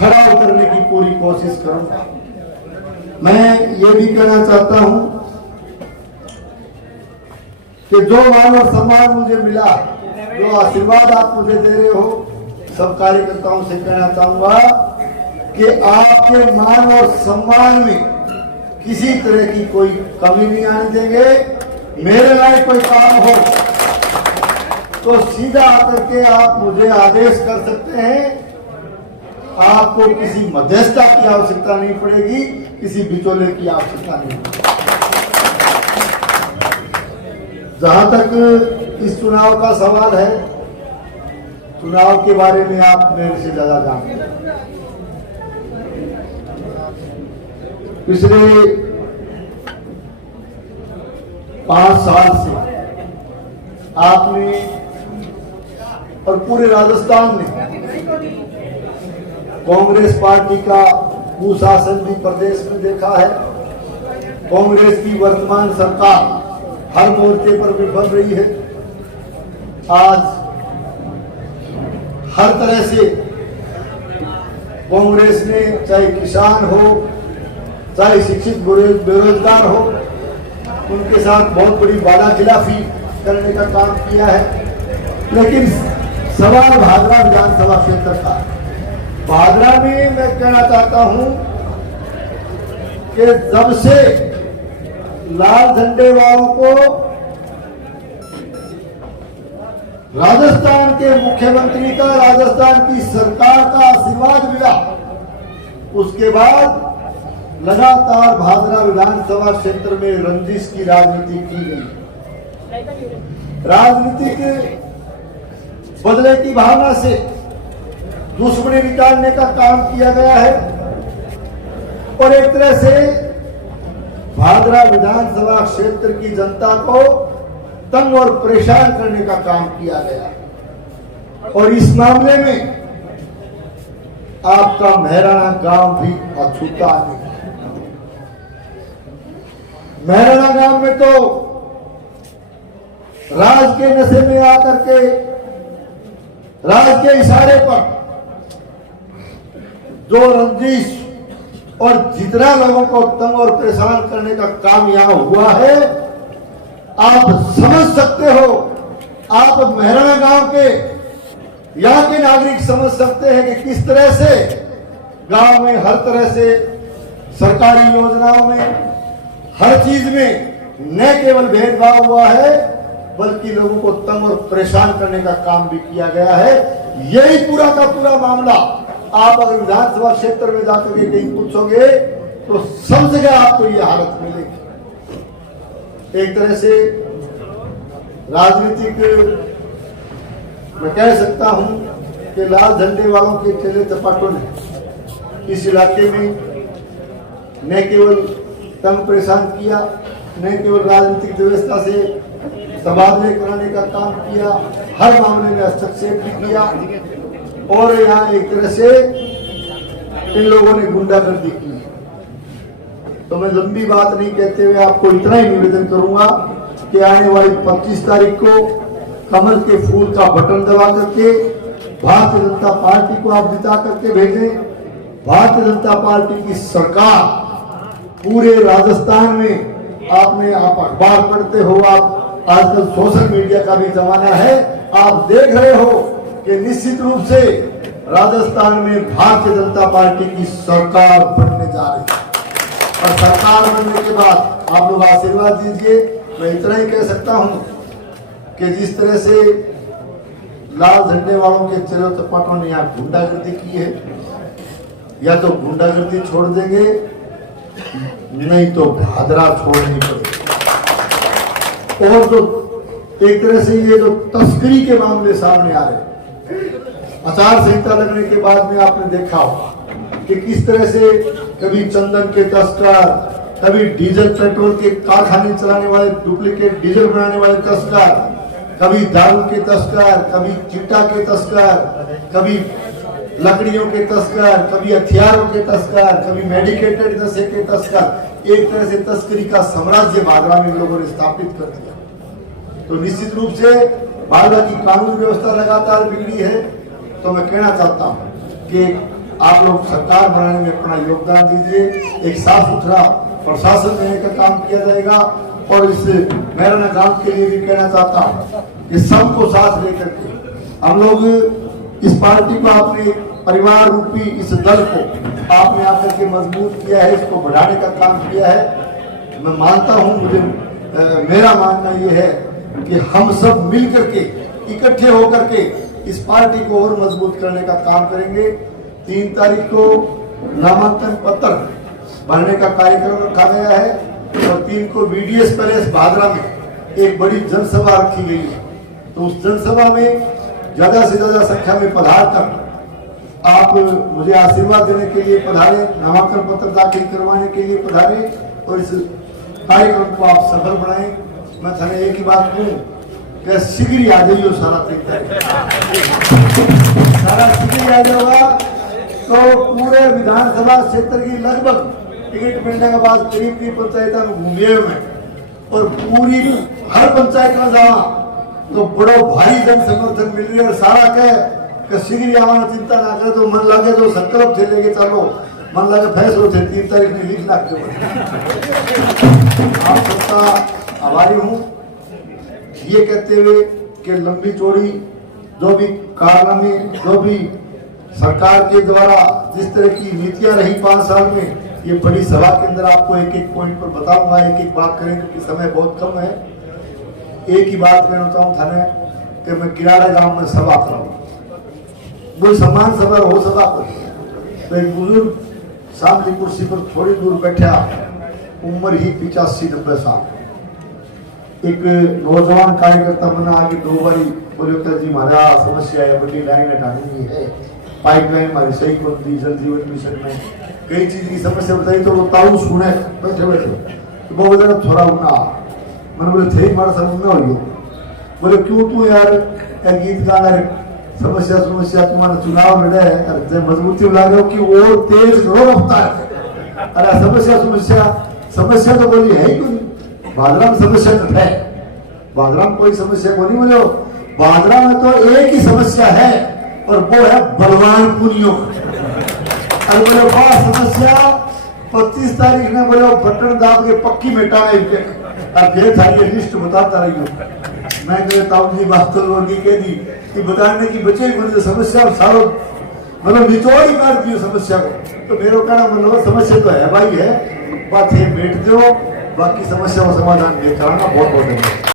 खड़ा उतरने की पूरी कोशिश करूंगा। मैं ये भी कहना चाहता हूं कि जो मान और सम्मान मुझे मिला, जो आशीर्वाद आप मुझे दे रहे हो, सब कार्यकर्ताओं से कहना चाहूंगा कि आपके मान और सम्मान में किसी तरह की कोई कमी नहीं आने देंगे। मेरे लायक कोई काम हो तो सीधा आकर के आप मुझे आदेश कर सकते हैं। आपको किसी मध्यस्थता की आवश्यकता नहीं पड़ेगी, किसी बिचौले की आवश्यकता नहीं पड़ेगी। जहां तक इस चुनाव का सवाल है, चुनाव के बारे में आप मेरे से ज्यादा जानते हैं। पिछले 5 साल से आपने और पूरे राजस्थान ने कांग्रेस पार्टी का कुशासन भी प्रदेश में देखा है। कांग्रेस की वर्तमान सरकार हर मोर्चे पर विफल रही है। आज हर तरह से कांग्रेस ने, चाहे किसान हो, चाहे शिक्षित बेरोजगार हो, उनके साथ बहुत बड़ी वादाखिलाफी करने का काम किया है। लेकिन सवाल भादरा विधानसभा क्षेत्र का, भादरा में मैं कहना चाहता हूं कि जब से लाल झंडे वालों को राजस्थान के मुख्यमंत्री का, राजस्थान की सरकार का आशीर्वाद मिला, उसके बाद लगातार भादरा विधानसभा क्षेत्र में रंजिश की राजनीति की गई। राजनीतिक बदले की भावना से दुश्मनी निकालने का काम किया गया है और एक तरह से भादरा विधानसभा क्षेत्र की जनता को तंग और परेशान करने का काम किया गया। और इस मामले में आपका महराणा गांव भी अछूता नहीं। महराणा गांव में तो राज के नशे में आकर के, राज के इशारे पर जो रंजिश और जितना लोगों को तंग और परेशान करने का काम यहां हुआ है, आप समझ सकते हो। आप महराणा गांव के यहां के नागरिक समझ सकते हैं कि किस तरह से गांव में हर तरह से सरकारी योजनाओं में, हर चीज में न केवल भेदभाव हुआ है, बल्कि लोगों को तंग और परेशान करने का काम भी किया गया है। यही पूरा का पूरा मामला आप अगर विधानसभा क्षेत्र में जाकर के कहीं पूछोगे तो सब जगह आपको ये हालत मिलेगी। एक तरह से राजनीतिक मैं कह सकता हूं कि लाल झंडे वालों के ठेले चपाटों ने इस इलाके में न केवल तंग परेशान किया, न केवल राजनीतिक व्यवस्था से तबादले कराने का काम किया, हर मामले में हस्तक्षेप भी किया और यहाँ एक तरह से इन लोगों ने गुंडागर्दी की। तो मैं लंबी बात नहीं कहते हुए आपको इतना ही निवेदन करूंगा कि आने वाली 25 तारीख को कमल के फूल का बटन दबा करके भारतीय जनता पार्टी को आप जिता करके भेजें। भारतीय जनता पार्टी की सरकार पूरे राजस्थान में, आप अखबार पढ़ते हो, आप आजकल सोशल मीडिया का भी जमाना है, आप देख रहे हो कि निश्चित रूप से राजस्थान में भारतीय जनता पार्टी की सरकार बनने जा रही है। और सरकार बनने के बाद आप लोग आशीर्वाद दीजिए। मैं इतना ही कह सकता हूं कि जिस तरह से लाल झंडे वालों के चलो चपाटों ने यहाँ गुंडागर्दी की है, या तो गुंडागर्दी छोड़ देंगे, नहीं तो भादरा छोड़नी पड़ेगी। और जो एक तरह से ये जो तस्करी के मामले सामने आ रहे हैं, आचार संहिता लगने के बाद में आपने देखा होगा कि किस तरह से कभी चंदन के तस्कर, कभी डीजल पेट्रोल के कारखाने चलाने वाले, डुप्लीकेट डीजल बनाने वाले तस्कर, कभी दारू के तस्कर, कभी चिट्टा के तस्कर, कभी लकड़ियों के तस्कर, कभी हथियारों के तस्कर, कभी मेडिकेटेड नशे के तस्कर। एक तरह से तस्करी का साम्राज्य भादरा में लोगों ने स्थापित कर दिया। तो निश्चित रूप से भादरा की कानून व्यवस्था लगातार बिगड़ी है। तो मैं कहना चाहता हूं कि आप लोग सरकार बनाने में अपना योगदान दीजिए। एक साफ सुथरा प्रशासन देने का काम किया जाएगा। और इस मेरा काम के लिए भी कहना चाहता हूँ कि सबको साथ लेकर के हम लोग इस पार्टी को, अपने परिवार रूपी इस दल को आपने आकर के मजबूत किया है, इसको बढ़ाने का काम किया है। मैं मानता हूँ, मेरा मानना यह है कि हम सब मिल करके, इकट्ठे होकर के इस पार्टी को और मजबूत करने का काम करेंगे। 3 तारीख को नामांकन पत्र भरने का कार्यक्रम रखा गया है और 3 को बीडीएस पैलेस भादरा में एक बड़ी जनसभा रखी गई है। तो उस जनसभा में ज्यादा से ज्यादा संख्या में पधार कर आप मुझे आशीर्वाद देने के लिए पधारे, नामांकन पत्र दाखिल करवाने के लिए पधारे और इस कार्यक्रम को आप सफल बनाएं। मैं थाने एक ही बात कहूँ कि शीघ्र आ जाइए, सारा शीघ्र आ जाएगा। तो पूरे विधानसभा क्षेत्र की लगभग टिकट मिलने के बाद करीब की पंचायत घूमे में और पूरी हर पंचायत में जावा तो बड़ो भारी जन समर्थन मिल रही है। और सारा कह शीघ्र आवाना, चिंता ना करे, तो मन लगे तो संकल्प थे लेके चलो, मन लगे फैसलो थे 3 तारीख में लिख लाख आप सबका आभारी हूँ। ये कहते हुए कि लंबी चौड़ी जो भी कारनामे, जो भी सरकार के द्वारा जिस तरह की नीतियां रही 5 साल में, ये बड़ी सभा के अंदर आपको एक एक पॉइंट पर बताऊंगा, एक एक बात करेंगे क्योंकि समय बहुत कम है। एक ही बात कहना चाहूँ थाने कि मैं किराड़ा गांव में सभा कराऊँ, कोई सम्मान सभा हो सभा को। तो एक बुजुर्ग सामने कुर्सी पर थोड़ी दूर बैठा, उम्र ही 85-90 साल, एक नौजवान कार्यकर्ता बना आगे 2 बारी बोले जी हमारा समस्या है, बड़ी लाइन हटानी है, पाइपलाइन हमारी सही बनती, जल जीवन मिशन में कई चीज की समस्या बताई। तो वो ताऊ सुने बैठे बैठे तो वो बोले थोड़ा उन्ना, मैंने बोले थे हमारा समझना हो, बोले क्यों तू यार गीत गाना समस्या तुम्हारा चुनाव लड़े है, मजबूती लगा कि और तेज करो रफ्तार। अरे समस्या तो बोली है क्यों, भादरा में समस्या तो है, भादरा में कोई समस्या को नहीं। बोलो भादरा में तो एक ही समस्या है और वो है बलवान पुनियों। अरे बोले वह समस्या 25 तारीख ने बोले बटन दाब के पक्की मिटाने फिर था ये लिस्ट बताता रही हूँ। मैं कहता हूँ जी बात तो लोगों की कह दी कि बताने की बचे बोले समस्या सारों मतलब निचोड़ ही काट दी समस्या को। तो मेरे कहना मतलब समस्या तो है भाई है, बात है बैठ दो, बाकी समस्या का समाधान ये कराना बहुत बहुत